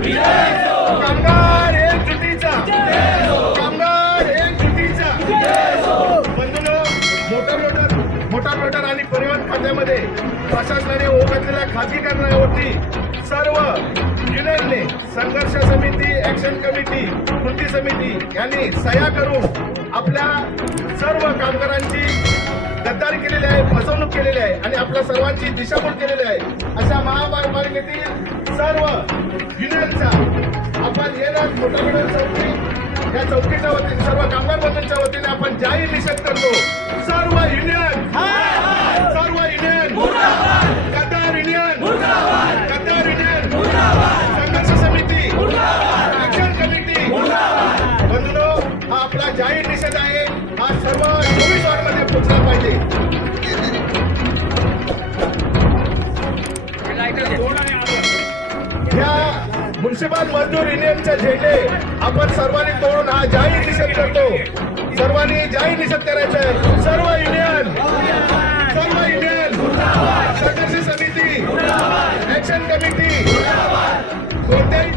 कामगार एकजुटीचा, कामगार एकजुटीचा. बंधूंनो, motor rotor आणि परिवहन खात्यामध्ये प्रशासनाने ओघळलेल्या खाजगीकरणावरती सर्व युनियनने संघर्ष समिती, ऍक्शन कमिटी, कृती समिती यांनी सह्या करून आपल्या सर्व कामगारांची गद्दारी केलेली आहे, फसवणूक केलेली आहे आणि आपल्या सर्वांची दिशाभूल केलेली आहे. अशा महापालिकेतील सर्व युनियनचा आपण येणार मोठा चौकी या चौकीच्या वतीने सर्व कामगार बंधूंच्या वतीने आपण जाहीर निषेध करतो. सर्व युनियन, सर्व युनियन, गद्दार युनियन, गद्दार युनियन, संघर्ष समिती, ऍक्शन कमिटी. बंधूंनो, हा आपला जाहीर निषेध आहे. हा सर्व 24 वॉर्डमध्ये पोहोचला पाहिजे. या म्युन्सिपल मजदूर युनियनचे झेंडे आपण सर्वांनी तोडून हा जाहीर निषेध करतो. सर्वांनी जाहीर निषेध करायचा आहे.